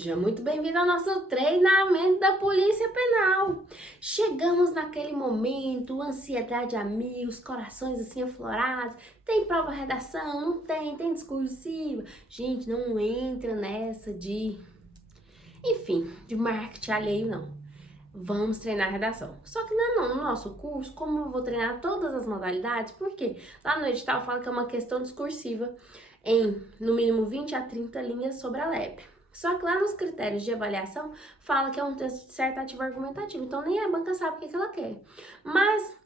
Seja muito bem-vindo ao nosso treinamento da Polícia Penal. Chegamos naquele momento, ansiedade a mil, os corações assim aflorados. Tem prova redação? Não tem? Tem discursiva? Gente, não entra nessa enfim, de marketing alheio, não. Vamos treinar a redação. Só que no nosso curso, como eu vou treinar todas as modalidades, por quê? Lá no edital fala que é uma questão discursiva em, no mínimo, 20 a 30 linhas sobre a LEP. Só que lá nos critérios de avaliação fala que é um texto dissertativo argumentativo, então nem a banca sabe o que ela quer. Mas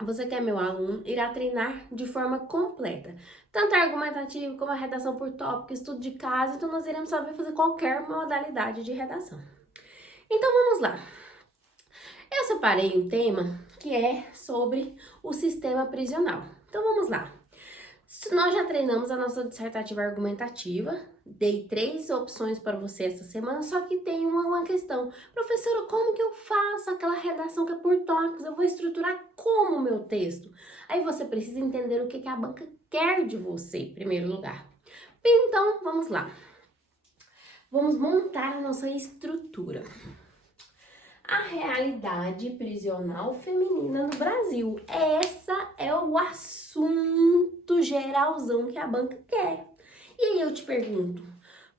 você que é meu aluno, irá treinar de forma completa, tanto argumentativo como a redação por tópico, estudo de caso, então nós iremos saber fazer qualquer modalidade de redação. Então vamos lá. Eu separei um tema que é sobre o sistema prisional. Então vamos lá. Nós já treinamos a nossa dissertativa argumentativa, dei 3 opções para você essa semana, só que tem uma questão. Professora, como que eu faço aquela redação que é por tópicos? Eu vou estruturar como o meu texto? Aí você precisa entender o que a banca quer de você, em primeiro lugar. Então, vamos lá. Vamos montar a nossa estrutura. A realidade prisional feminina no Brasil. Essa é o assunto geralzão que a banca quer. E aí eu te pergunto,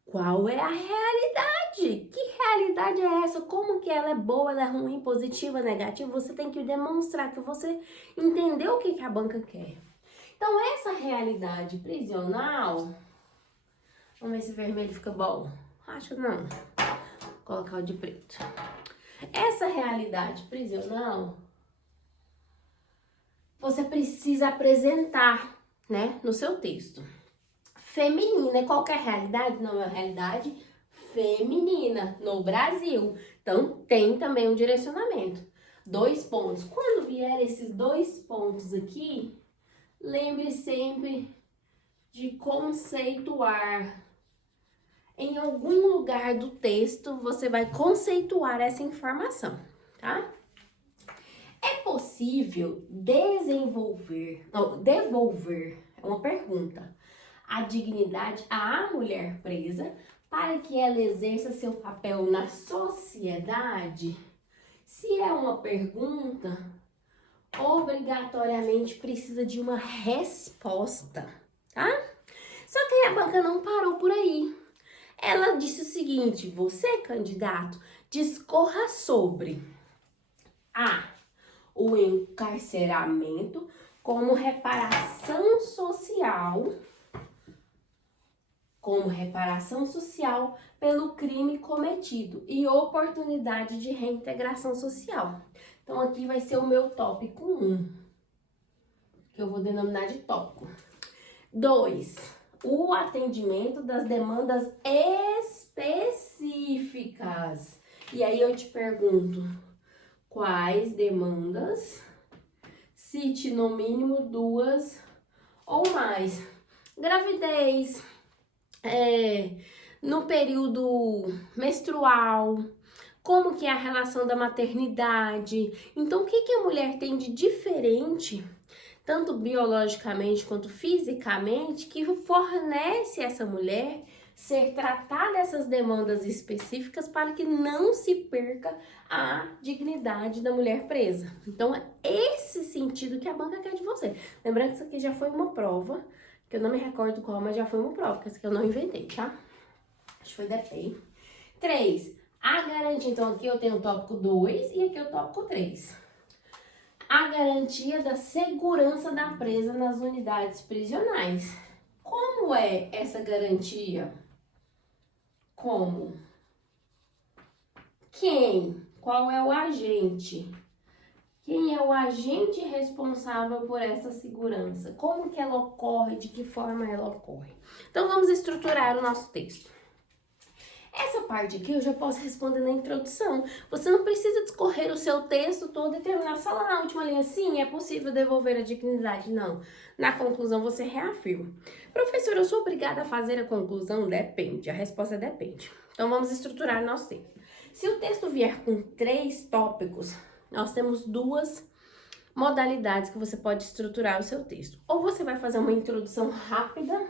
qual é a realidade? Que realidade é essa? Como que ela é boa, ela é ruim, positiva, negativa? Você tem que demonstrar que você entendeu o que a banca quer. Então essa realidade prisional, vamos ver se vermelho fica bom. Acho que não. Vou colocar o de preto. Essa realidade prisional, você precisa apresentar, né, no seu texto. Feminina, qualquer realidade não é uma realidade feminina no Brasil. Então, tem também um direcionamento. 2 pontos. Quando vier esses 2 pontos aqui, lembre sempre de conceituar. Em algum lugar do texto, você vai conceituar essa informação, tá? É possível devolver, é uma pergunta, a dignidade à mulher presa para que ela exerça seu papel na sociedade? Se é uma pergunta, obrigatoriamente precisa de uma resposta, tá? Só que a banca não parou por aí. Ela disse o seguinte: você, candidato, discorra sobre o encarceramento como reparação social pelo crime cometido e oportunidade de reintegração social. Então aqui vai ser o meu tópico 1, que eu vou denominar de tópico. 2. O atendimento das demandas específicas. E aí eu te pergunto, quais demandas? Cite no mínimo 2 ou mais. Gravidez, no período menstrual, como que é a relação da maternidade. Então, o que a mulher tem de diferente, tanto biologicamente quanto fisicamente, que fornece essa mulher ser tratada essas demandas específicas para que não se perca a dignidade da mulher presa. Então, é esse sentido que a banca quer de você. Lembrando que isso aqui já foi uma prova, que eu não me recordo qual, mas já foi uma prova, que essa aqui eu não inventei, tá? Acho que foi DEPEN. 3. A garantia, então aqui eu tenho o tópico 2 e aqui o tópico 3. A garantia da segurança da presa nas unidades prisionais. Como é essa garantia? Como? Quem? Qual é o agente? Quem é o agente responsável por essa segurança? Como que ela ocorre? De que forma ela ocorre? Então vamos estruturar o nosso texto. Essa parte aqui eu já posso responder na introdução. Você não precisa discorrer o seu texto todo e terminar só lá na última linha. Sim, é possível devolver a dignidade. Não. Na conclusão você reafirma. Professora, eu sou obrigada a fazer a conclusão? Depende. A resposta é depende. Então vamos estruturar nosso texto. Se o texto vier com 3 tópicos, nós temos 2 modalidades que você pode estruturar o seu texto. Ou você vai fazer uma introdução rápida,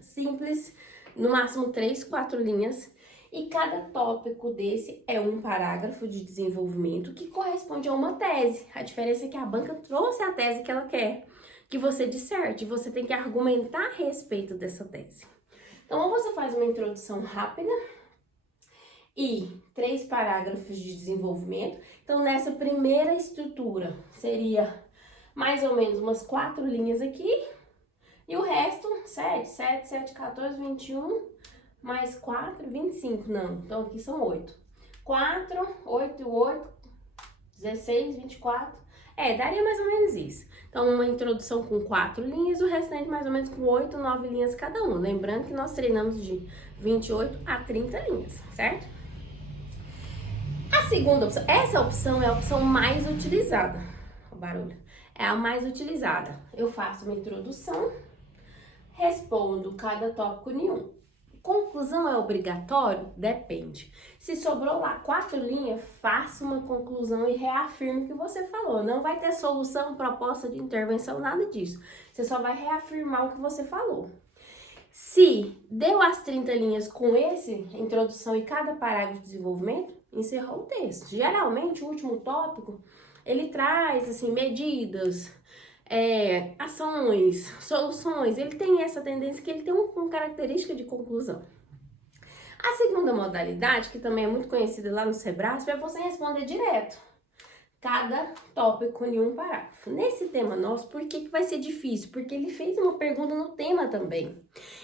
simples, no máximo 3, 4 linhas, E cada tópico desse é um parágrafo de desenvolvimento que corresponde a uma tese. A diferença é que a banca trouxe a tese que ela quer que você disserte. Você tem que argumentar a respeito dessa tese. Então, ou você faz uma introdução rápida e 3 parágrafos de desenvolvimento. Então, nessa primeira estrutura, seria mais ou menos umas 4 linhas aqui. E o resto, 7, 14, 21, mais 4, 25. Não, então aqui são 8. 4, 8 e 8, 16, 24. Daria mais ou menos isso. Então, uma introdução com 4 linhas, o restante mais ou menos com 8, 9 linhas cada um. Lembrando que nós treinamos de 28 a 30 linhas, certo? A segunda opção, essa opção é a opção mais utilizada. O barulho. É a mais utilizada. Eu faço uma introdução, respondo cada tópico em um. Conclusão é obrigatório? Depende. Se sobrou lá 4 linhas, faça uma conclusão e reafirme o que você falou. Não vai ter solução, proposta de intervenção, nada disso. Você só vai reafirmar o que você falou. Se deu as 30 linhas com esse, introdução e cada parágrafo de desenvolvimento, encerrou o texto. Geralmente, o último tópico, ele traz, assim, medidas, ações, soluções. Ele tem essa tendência que ele tem uma característica de conclusão. A segunda modalidade, que também é muito conhecida lá no Sebrasp, é você responder direto cada tópico em um parágrafo. Nesse tema nosso, por que vai ser difícil? Porque ele fez uma pergunta no tema também.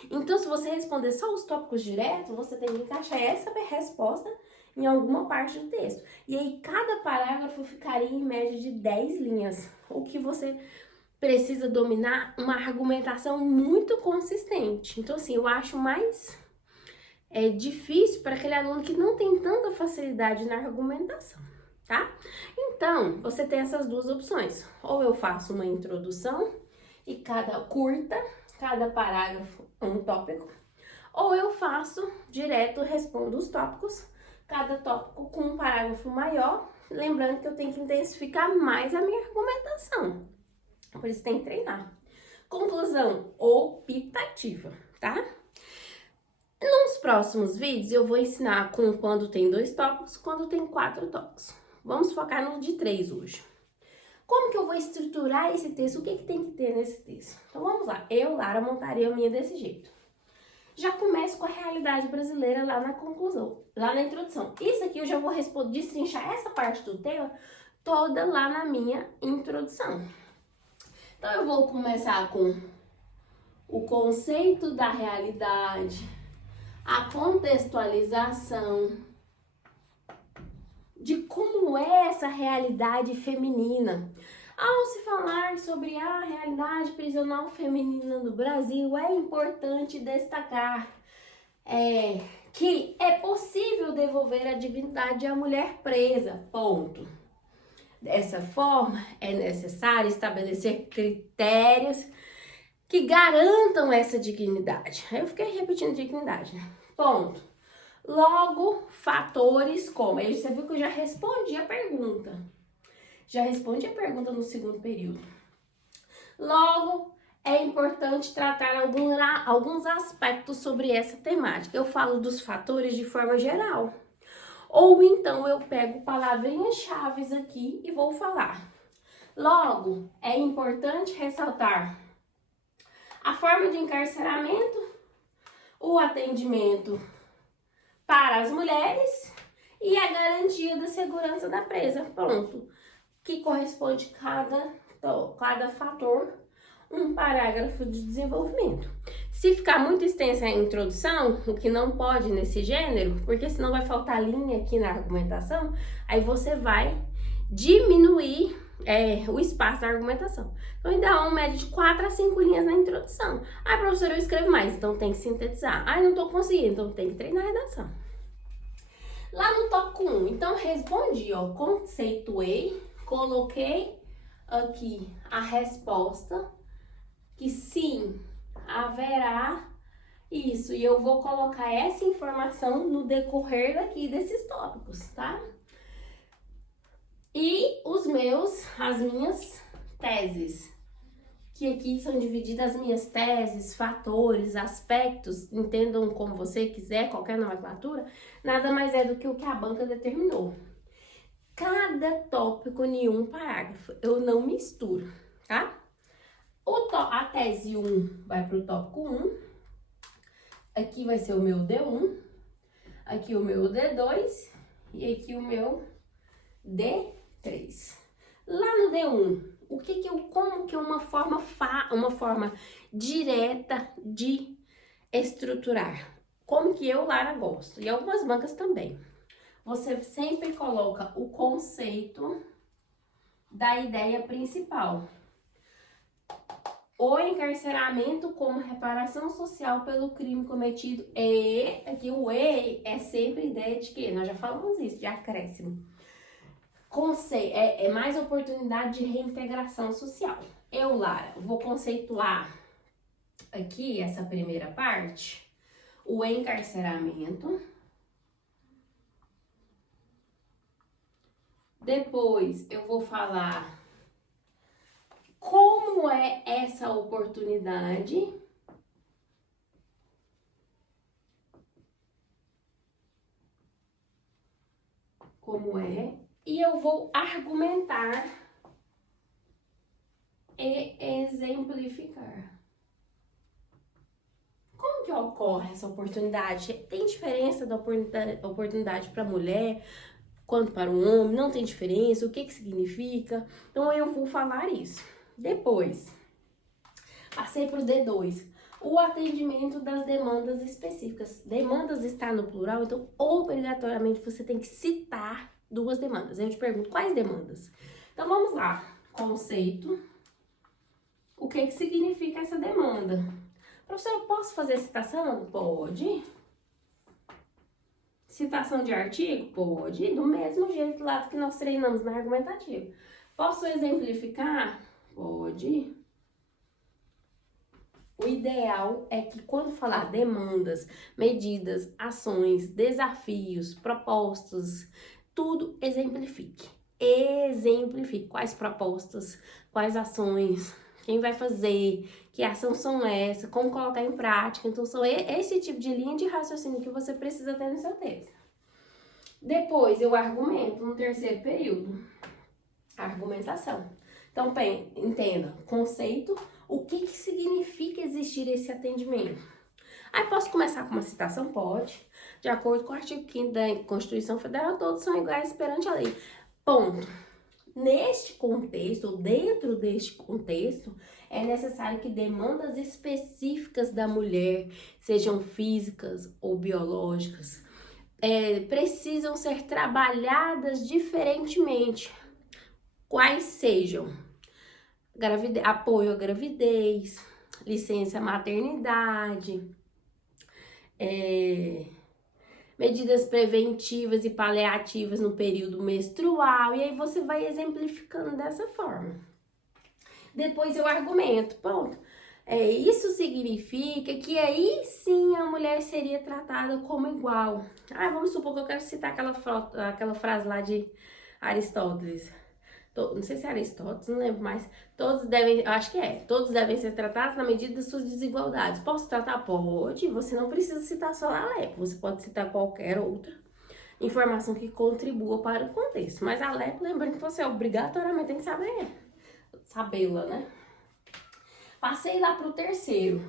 Então, se você responder só os tópicos direto, você tem que encaixar essa resposta em alguma parte do texto. E aí, cada parágrafo ficaria em média de 10 linhas, o que você precisa dominar uma argumentação muito consistente. Então, assim, eu acho mais difícil para aquele aluno que não tem tanta facilidade na argumentação, tá? Então, você tem essas duas opções. Ou eu faço uma introdução e cada parágrafo um tópico. Ou eu faço direto, respondo os tópicos, cada tópico com um parágrafo maior. Lembrando que eu tenho que intensificar mais a minha argumentação. Por isso tem que treinar. Conclusão optativa, tá? Nos próximos vídeos eu vou ensinar com quando tem 2 tópicos, quando tem 4 tópicos. Vamos focar no de 3 hoje. Como que eu vou estruturar esse texto? O que tem que ter nesse texto? Então vamos lá. Eu, Lara, montaria a minha desse jeito. Já começo com a realidade brasileira lá na conclusão, lá na introdução. Isso aqui eu já vou destrinchar essa parte do tema toda lá na minha introdução. Então, eu vou começar com o conceito da realidade, a contextualização de como é essa realidade feminina. Ao se falar sobre a realidade prisional feminina no Brasil, é importante destacar que é possível devolver a dignidade à mulher presa, ponto. Dessa forma, é necessário estabelecer critérios que garantam essa dignidade. Eu fiquei repetindo dignidade, né? Ponto. Logo, fatores como... Aí você viu que eu já respondi a pergunta. Já respondi a pergunta no segundo período. Logo, é importante tratar alguns aspectos sobre essa temática. Eu falo dos fatores de forma geral. Ou então eu pego palavrinhas-chave aqui e vou falar. Logo, é importante ressaltar a forma de encarceramento, o atendimento para as mulheres e a garantia da segurança da presa. Pronto. Que corresponde cada fator, um parágrafo de desenvolvimento. Se ficar muito extensa a introdução, o que não pode nesse gênero, porque senão vai faltar linha aqui na argumentação, aí você vai diminuir o espaço da argumentação. Então, ainda um médio de 4 a 5 linhas na introdução. Ah, professora, eu escrevo mais, então tem que sintetizar. Ah, não tô conseguindo, então tem que treinar a redação. Lá no tópico 1, então respondi, conceituei, coloquei aqui a resposta, que sim, haverá isso, e eu vou colocar essa informação no decorrer daqui desses tópicos, tá? E as minhas teses, que aqui são divididas as minhas teses, fatores, aspectos, entendam como você quiser, qualquer nomenclatura, nada mais é do que o que a banca determinou. Cada tópico em um parágrafo, eu não misturo, tá? A tese 1 vai para o tópico 1, aqui vai ser o meu D1, aqui o meu D2 e aqui o meu D3. Lá no D1, como que é uma forma direta de estruturar? Como que eu, Lara, gosto, e algumas bancas também. Você sempre coloca o conceito da ideia principal. O encarceramento como reparação social pelo crime cometido. E aqui o E é sempre ideia de quê? Nós já falamos isso, de acréscimo. É mais oportunidade de reintegração social. Eu, Lara, vou conceituar aqui essa primeira parte, o encarceramento. Depois eu vou falar como é essa oportunidade. Como é. E eu vou argumentar e exemplificar. Como que ocorre essa oportunidade? Tem diferença da oportunidade para a mulher quanto para o homem? Não tem diferença? O que significa? Então eu vou falar isso. Depois, passei para o D2. O atendimento das demandas específicas. Demandas está no plural, então obrigatoriamente você tem que citar 2 demandas. Eu te pergunto, quais demandas? Então vamos lá. Conceito. O que significa essa demanda? Professor, eu posso fazer citação? Pode. Citação de artigo? Pode. Do mesmo jeito lá que nós treinamos na argumentativa. Posso exemplificar? Pode. O ideal é que quando falar demandas, medidas, ações, desafios, propostas, tudo exemplifique. Exemplifique quais propostas, quais ações, quem vai fazer, que ações são essas, como colocar em prática. Então, são esse tipo de linha de raciocínio que você precisa ter no seu texto. Depois, eu argumento no terceiro período. Argumentação. Então, entenda, conceito, o que significa existir esse atendimento. Aí, posso começar com uma citação? Pode. De acordo com o artigo 5º da Constituição Federal, todos são iguais perante a lei. Ponto. Neste contexto, ou dentro deste contexto, é necessário que demandas específicas da mulher, sejam físicas ou biológicas, precisam ser trabalhadas diferentemente. Quais sejam? Apoio à gravidez, licença maternidade, medidas preventivas e paliativas no período menstrual, e aí você vai exemplificando dessa forma. Depois eu argumento, ponto. Isso significa que aí sim a mulher seria tratada como igual. Vamos supor que eu quero citar aquela frase lá de Aristóteles. Não sei se é Aristóteles, não lembro mais. Todos devem ser tratados na medida das suas desigualdades. Posso tratar? Pode. Você não precisa citar só a LEP, você pode citar qualquer outra informação que contribua para o contexto. Mas a LEP, lembrando que você obrigatoriamente tem que sabê-la, né? Passei lá para o terceiro.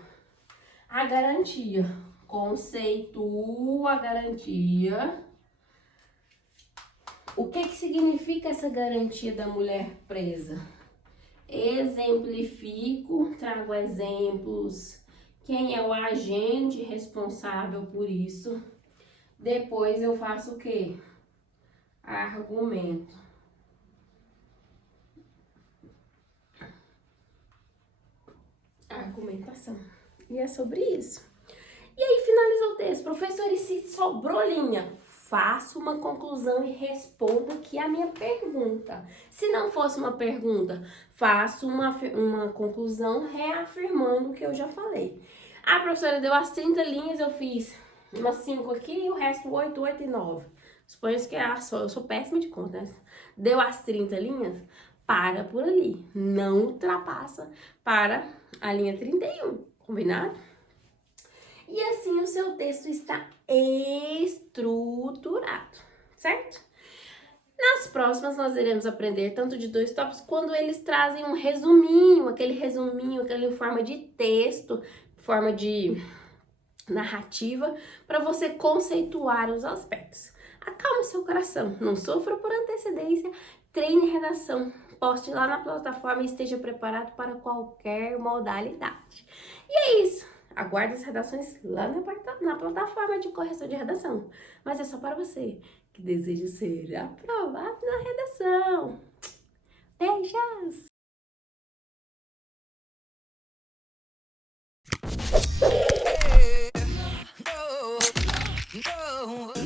A garantia. Conceitua a garantia. O que significa essa garantia da mulher presa? Exemplifico, trago exemplos, quem é o agente responsável por isso. Depois eu faço o quê? Argumento. Argumentação. E é sobre isso. E aí finalizou o texto. Professor, e se sobrou linha? Faça uma conclusão e responda aqui a minha pergunta. Se não fosse uma pergunta, faça uma conclusão reafirmando o que eu já falei. A professora deu as 30 linhas, eu fiz umas 5 aqui e o resto 8, 8 e 9. Suponho que eu sou péssima de conta, né? Deu as 30 linhas, para por ali, não ultrapassa para a linha 31, combinado? E assim o seu texto está estruturado, certo? Nas próximas nós iremos aprender tanto de 2 tópicos quando eles trazem um resuminho, aquela forma de texto, forma de narrativa, para você conceituar os aspectos. Acalme seu coração, não sofra por antecedência, treine redação, poste lá na plataforma e esteja preparado para qualquer modalidade. E é isso. Aguarde as redações lá na plataforma de correção de redação. Mas é só para você que deseja ser aprovado na redação. Beijos! No.